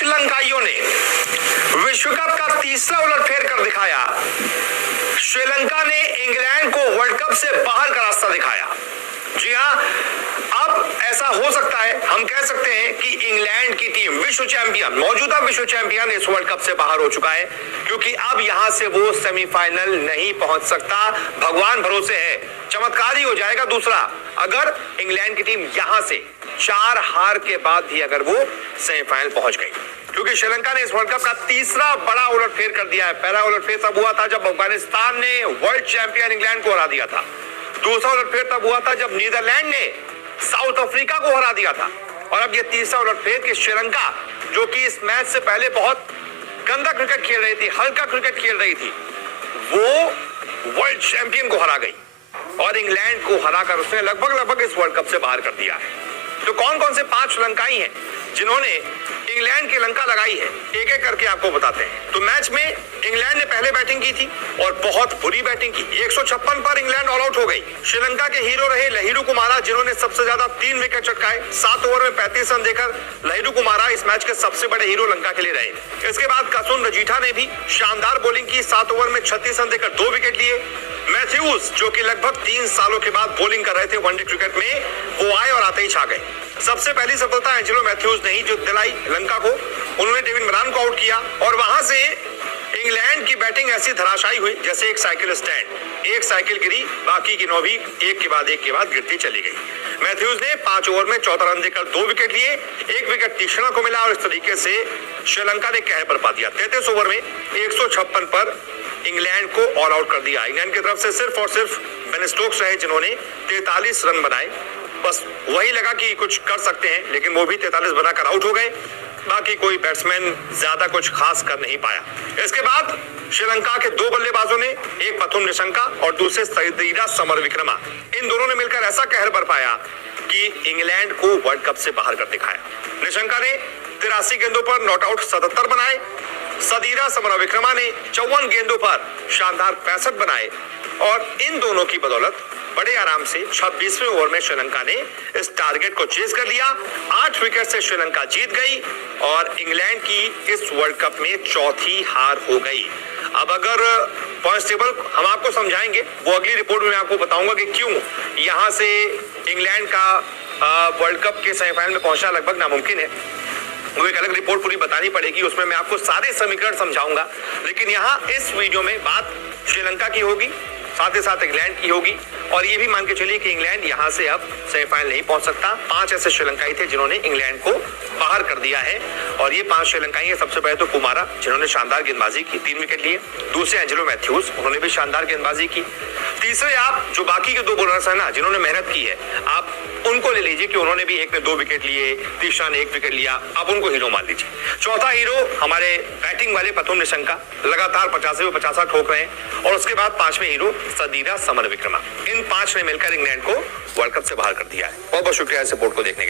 श्रीलंकाइयों ने विश्व कप का तीसरा उलटफेर कर दिखाया। श्रीलंका ने इंग्लैंड को वर्ल्ड कप से बाहर का रास्ता दिखाया। जी हां, अब ऐसा हो सकता है, हम कह सकते हैं कि इंग्लैंड की टीम विश्व चैंपियन, मौजूदा विश्व चैंपियन इस वर्ल्ड कप से बाहर हो चुका है, क्योंकि अब यहां से वो सेमीफाइनल नहीं पहुंच सकता। भगवान भरोसे है, चमत्कार ही हो जाएगा दूसरा अगर इंग्लैंड की टीम यहां से 4 हार के बाद भी अगर वो सेमीफाइनल पहुंच गई, क्योंकि श्रीलंका ने इस वर्ल्ड कप का तीसरा बड़ा उलटफेर कर दिया है। पहला उलटफेर तब हुआ था जब अफगानिस्तान ने वर्ल्ड चैंपियन इंग्लैंड को हरा दिया था। दूसरा उलटफेर तब हुआ था जब नीदरलैंड ने साउथ अफ्रीका को हरा दिया था। और अब ये तीसरा उलटफेर कि श्रीलंका, जो कि इस मैच से पहले बहुत गंदा क्रिकेट खेल रही थी, हल्का क्रिकेट खेल रही थी, वो वर्ल्ड चैंपियन को हरा गई और इंग्लैंड को हराकर उसने लगभग इस वर्ल्ड कप से बाहर कर दिया है। तो कौन कौन से 5 श्रीलंकाई हैं जिन्होंने इंग्लैंड की लंका लगाई है, एक एक करके आपको बताते हैं। तो मैच में इंग्लैंड ने पहले बैटिंग की थी और बहुत बुरी बैटिंग की। 156 पर इंग्लैंड ऑल आउट हो गई। श्रीलंका के हीरो रहे लहिरू कुमारा, जिन्होंने सबसे ज्यादा 3 विकेट चटकाए। 7 ओवर में 35 रन देकर लहिरू कुमारा इस मैच के सबसे बड़े हीरो लंका के लिए रहे। इसके बाद कसुन रजीठा ने भी शानदार बॉलिंग की। 7 ओवर में 36 रन देकर 2 विकेट लिए। मैथ्यूज, जो कि लगभग 3 सालों के बाद बॉलिंग कर रहे थे वनडे क्रिकेट में, वो आए और आते ही छा गए। सबसे पहली सफलता एंजेलो मैथ्यूज ने ही जो दिलाई लंका को, उन्होंने डेविड मरान को आउट किया और वहां से इंग्लैंड की बैटिंग ऐसी धराशायी हुई जैसे एक साइकिल स्टैंड। एक साइकिल गिरी, बाकी की 9 भी एक के बाद गिरती चली गई। मैथ्यूज ने 5 ओवर में 14 रन देकर 2 विकेट लिए। 1 विकेट तीक्ष्णा को मिला और इस तरीके से श्रीलंका ने कहर बरपा दिया। 33 ओवर में 156 पर इंग्लैंड को ऑल आउट कर दिया। इंग्लैंड की तरफ से सिर्फ और सिर्फ बेन स्टोक्स रहे जिन्होंने 43 रन बनाए। बस वही लगा कि कुछ कर सकते हैं, लेकिन वो भी 43 बनाकर आउट हो गए। बाकी कोई बैट्समैन ज्यादा कुछ खास कर नहीं पाया। इसके बाद श्रीलंका के 2 बल्लेबाजों ने, एक पथुम निशंका और दूसरे सदीरा समरविक्रमा, इन दोनों ने मिलकर ऐसा कहर बरपाया कि इंग्लैंड को वर्ल्ड कप से बाहर कर दिखाया। निशंका ने 83 गेंदों पर नॉट आउट 77 बनाए। सदीरा समरविक्रमा ने 54 गेंदों पर शानदार 65 बनाए और इन दोनों की बदौलत बड़े आराम से 26वें ओवर में श्रीलंका ने इस टारगेट को चेज कर लिया। 8 विकेट से श्रीलंका जीत गई और इंग्लैंड की इस वर्ल्ड कप में चौथी हार हो गई। अब अगर पॉइंट्स टेबल हम आपको समझाएंगे, वो अगली रिपोर्ट में आपको बताऊंगा कि क्यों यहां से इंग्लैंड का वर्ल्ड कप के सेमीफाइनल में पहुंचना लगभग नामुमकिन है। वो एक अलग रिपोर्ट पूरी बतानी पड़ेगी, उसमें मैं आपको सारे समीकरण समझाऊंगा। लेकिन यहाँ इस वीडियो में बात श्रीलंका की होगी, साथ ही साथ इंग्लैंड की होगी और ये भी मान के चलिए कि इंग्लैंड यहां से अब सेमीफाइनल नहीं पहुंच सकता। 5 ऐसे श्रीलंकाई थे जिन्होंने इंग्लैंड को बाहर कर दिया है और ये 5 श्रीलंकाई हैं। सबसे पहले तो कुमारा, जिन्होंने शानदार गेंदबाजी की, 3 विकेट लिए। दूसरे एंजेलो मैथ्यूज, उन्होंने भी शानदार गेंदबाजी की। तीसरे आप जो बाकी के 2 बॉलर्स हैं ना, जिन्होंने मेहनत की है, आप उनको ले लीजिए कि उन्होंने भी एक ने 2 विकेट लिए, तीसरा ने 1 विकेट लिया, आप उनको हीरो मान लीजिए। चौथा हीरो हमारे बैटिंग वाले पथुम निशंका, लगातार 50 में 50 ठोक रहे हैं। और उसके बाद 5वें हीरो सदीरा समरविक्रमा। इन 5 ने मिलकर इंग्लैंड को वर्ल्ड कप से बाहर कर दिया है। बहुत बहुत शुक्रिया इस रिपोर्ट को देखने के लिए।